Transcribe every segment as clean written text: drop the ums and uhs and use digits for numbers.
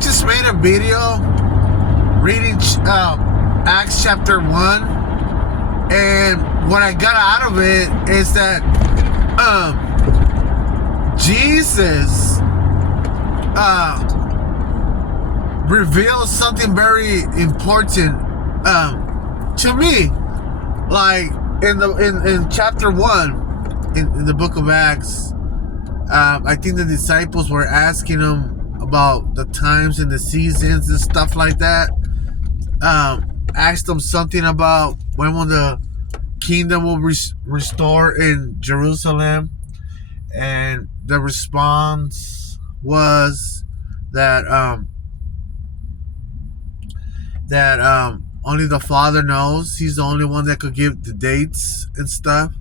just made a video reading Acts chapter 1, and what I got out of it is that Jesus reveals something very important to me. Like in chapter 1 in the book of Acts, I think the disciples were asking him about the times and the seasons and stuff like that. Asked them something about when will the kingdom will restore in Jerusalem, and the response was that only the Father knows. He's the only one that could give the dates and stuff.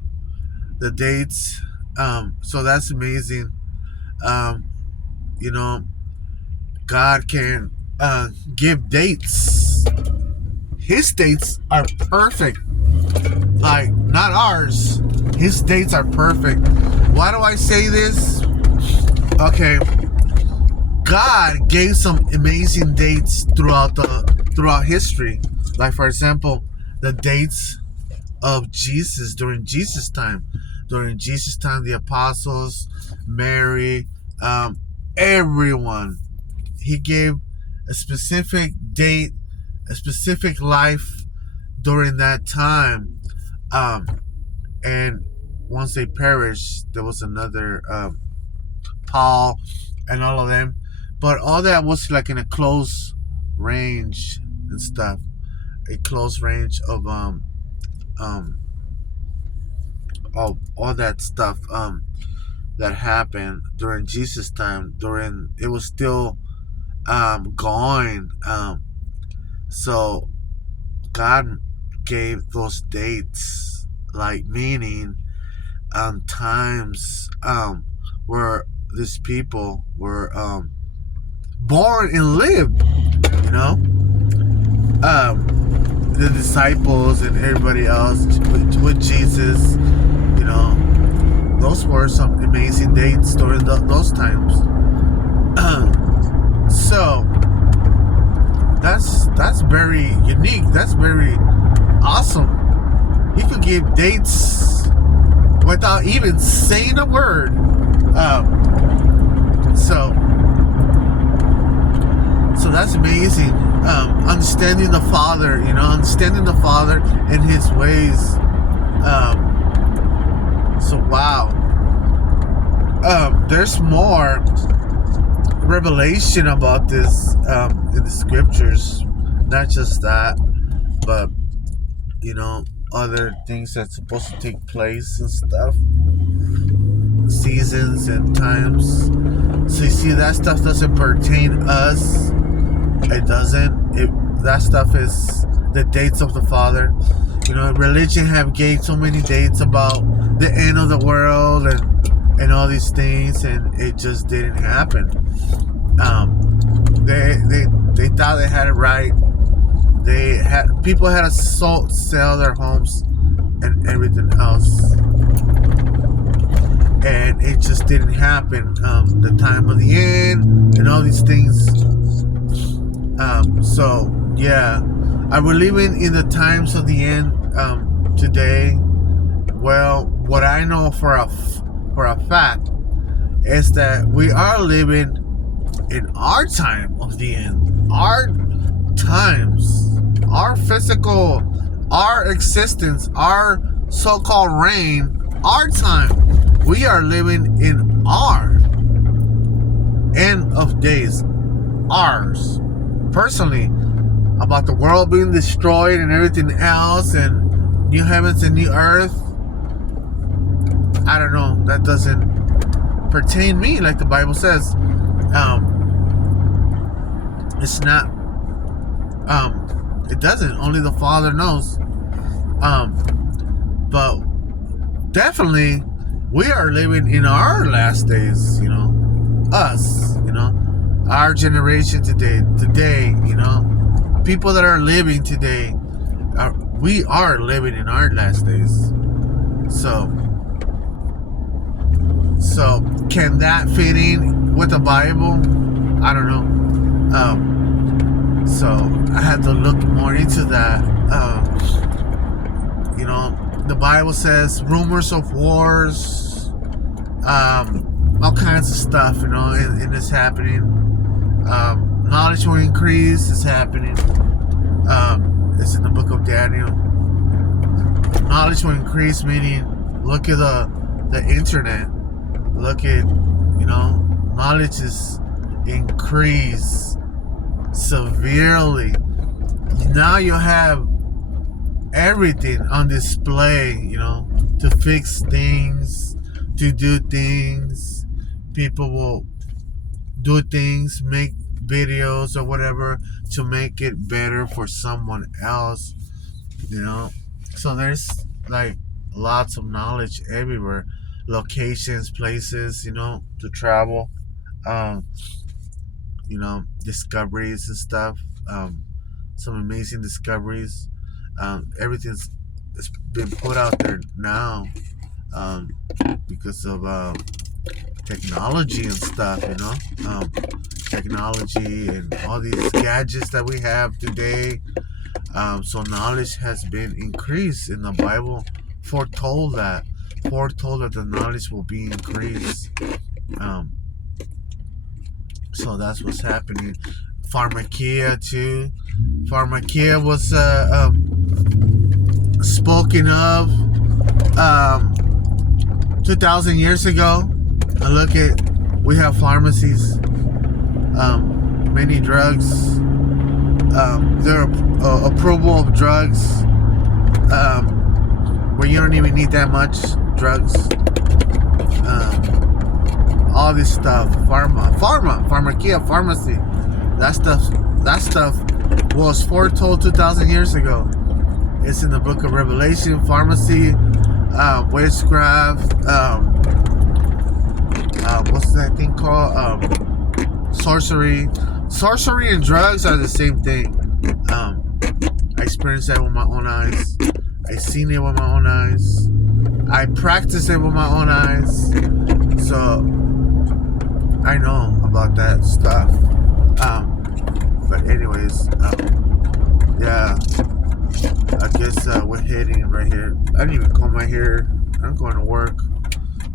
The dates. So that's amazing. God can give dates. His dates are perfect. Like, not ours. His dates are perfect. Why do I say this? Okay. God gave some amazing dates throughout history. Like, for example, the dates of Jesus during Jesus' time. During Jesus' time, the apostles, Mary, everyone. He gave a specific date, a specific life during that time. And once they perished, there was another Paul and all of them. But all that was like in a close range and stuff. A close range of all that stuff that happened during Jesus' time. It was still going. So God gave those dates, like, meaning times where these people were born and lived, the disciples and everybody else with Jesus, those were some amazing dates during those times. So that's very unique. That's very awesome. He could give dates without even saying a word. So that's amazing. Understanding the Father, understanding the Father and His ways. So wow. There's more revelation about this in the scriptures. Not just that, but other things that's supposed to take place and stuff, seasons and times. So you see, that stuff doesn't pertain to us. It doesn't. That stuff is the dates of the Father. Religion gave so many dates about the end of the world and all these things, and it just didn't happen. They thought they had it right. People had to sell their homes and everything else, and it just didn't happen. The time of the end and all these things. So yeah, are we living in the times of the end today? Well, what I know for a fact is that we are living in our time of the end. Our times, our physical, our existence, our so-called reign, our time. We are living in our end of days. Ours. Personally, about the world being destroyed and everything else, and new heavens and new earth, I don't know. That doesn't pertain to me, like the Bible says. It's not. It doesn't. Only the Father knows. But definitely, we are living in our last days. Us. Our generation today. People that are living today. We are living in our last days. So can that fit in with the Bible? I don't know. So I had to look more into that. The Bible says rumors of wars, all kinds of stuff, and it's happening. Knowledge will increase, it's happening. It's in the book of Daniel. Knowledge will increase, meaning look at the internet. Look at, knowledge is increased severely. Now you have everything on display, to fix things, to do things. People will do things, make videos or whatever to make it better for someone else, So there's like lots of knowledge everywhere, locations, places, to travel, um, discoveries and stuff, some amazing discoveries. Everything's it's been put out there now, um, because of technology and stuff, technology and all these gadgets that we have today. So knowledge has been increased in the Bible. Foretold that the knowledge will be increased. So that's what's happening. Pharmakia too. Pharmakia was spoken of 2,000 years ago. And look at, we have pharmacies, many drugs. There are approval of drugs where you don't even need that much drugs. All this stuff, pharmakia, pharmacy. That stuff was foretold 2,000 years ago. It's in the book of Revelation. Pharmacy, witchcraft, what's that thing called? Sorcery. Sorcery and drugs are the same thing. I experienced that with my own eyes. I seen it with my own eyes. I practiced it with my own eyes. So I know about that stuff. But anyways, yeah. I guess we're heading right here. I didn't even comb my hair. I'm going to work,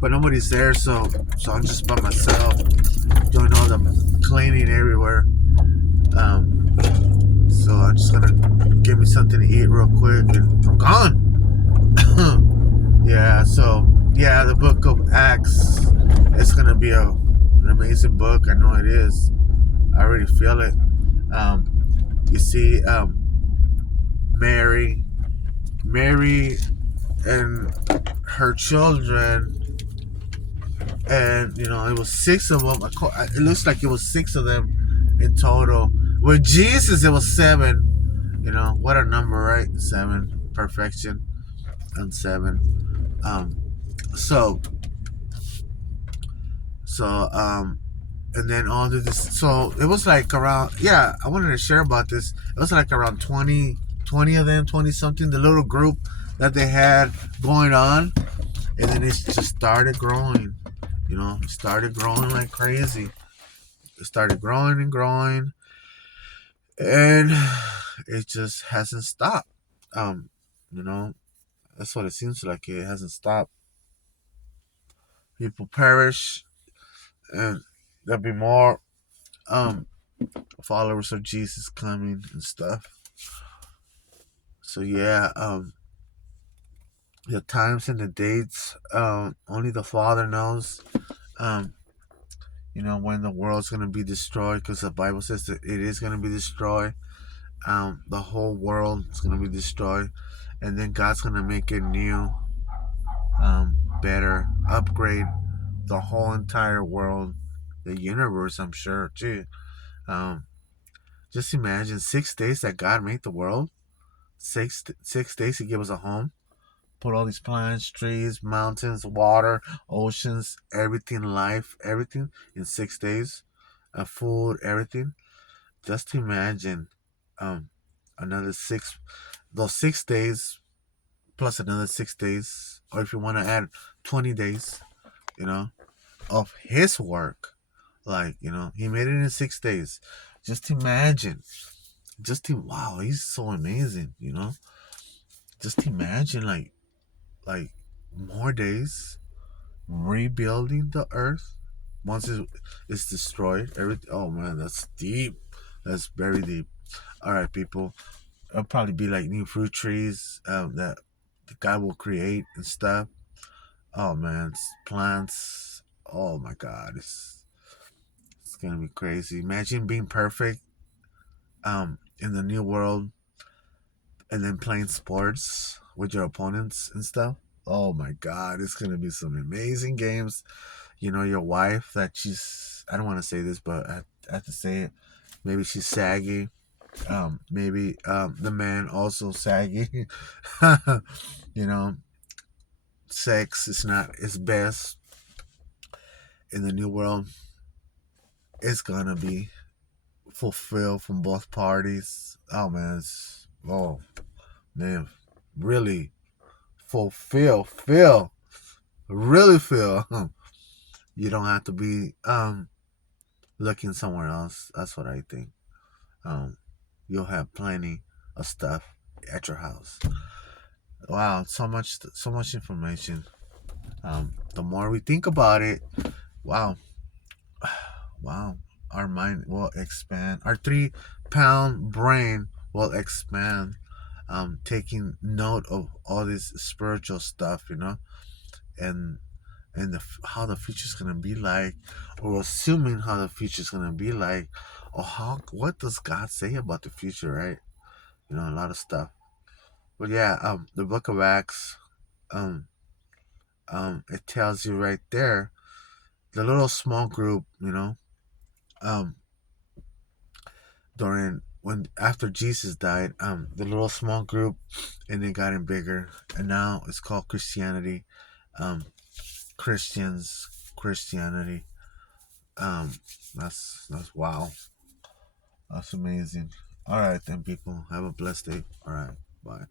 but nobody's there, so I'm just by myself doing all the cleaning everywhere. So I'm just gonna give me something to eat real quick, and I'm gone. Yeah, the book of Acts. It's gonna be an amazing book. I know it is. I already feel it. You see, Mary and her children, and it was 6 of them. It looks like it was 6 of them in total. With Jesus, it was 7. What a number, right? 7, perfection, and 7. So and then all of this. So it was like around. Yeah, I wanted to share about this. It was like around 20 of them, 20 something. The little group that they had going on, and then it just started growing. It started growing like crazy. It started growing and growing, and it just hasn't stopped. That's what it seems like. It hasn't stopped. People perish, and there'll be more followers of Jesus coming and stuff. So yeah, the times and the dates, only the Father knows. When the world's gonna be destroyed, because the Bible says that it is gonna be destroyed. The whole world is gonna be destroyed, and then God's gonna make it new, better, upgrade the whole entire world, the universe. I'm sure too. Just imagine 6 days that God made the world. 6 days He gave us a home. Put all these plants, trees, mountains, water, oceans, everything, life, everything in 6 days. Food, everything. Just imagine another 6, those 6 days plus another 6 days, or if you want to add 20 days, of His work. Like, He made it in 6 days. Just imagine. Wow, he's so amazing, you know? Just imagine like more days rebuilding the earth once it's destroyed. Everything. Oh man, that's deep. That's very deep. All right, people. It'll probably be like new fruit trees that the God will create and stuff. Oh man, plants. Oh my God, it's gonna be crazy. Imagine being perfect in the new world and then playing sports with your opponents and stuff. Oh my God, it's gonna be some amazing games. You know, your wife that she's, I don't want to say this, but I have to say it. Maybe she's saggy. Maybe the man also saggy. You know, sex is not its best in the new world. It's gonna be fulfilled from both parties. Oh man, oh man, really feel, really feel. You don't have to be looking somewhere else. That's what I think. Um, you'll have plenty of stuff at your house. Wow, so much information. The more we think about it, wow, wow, our mind will expand. Our 3 pound brain will expand. Taking note of all this spiritual stuff, you know, and how the future's gonna be like, or assuming how the future's gonna be like, or how what does God say about the future, right? You know, a lot of stuff. But yeah, the Book of Acts, um, it tells you right there the little small group, you know, um, during when after Jesus died, the little small group, and it got bigger, and now it's called Christianity, Christians, Christianity. Um, that's wow, that's amazing. All right, then, people, have a blessed day. All right, bye.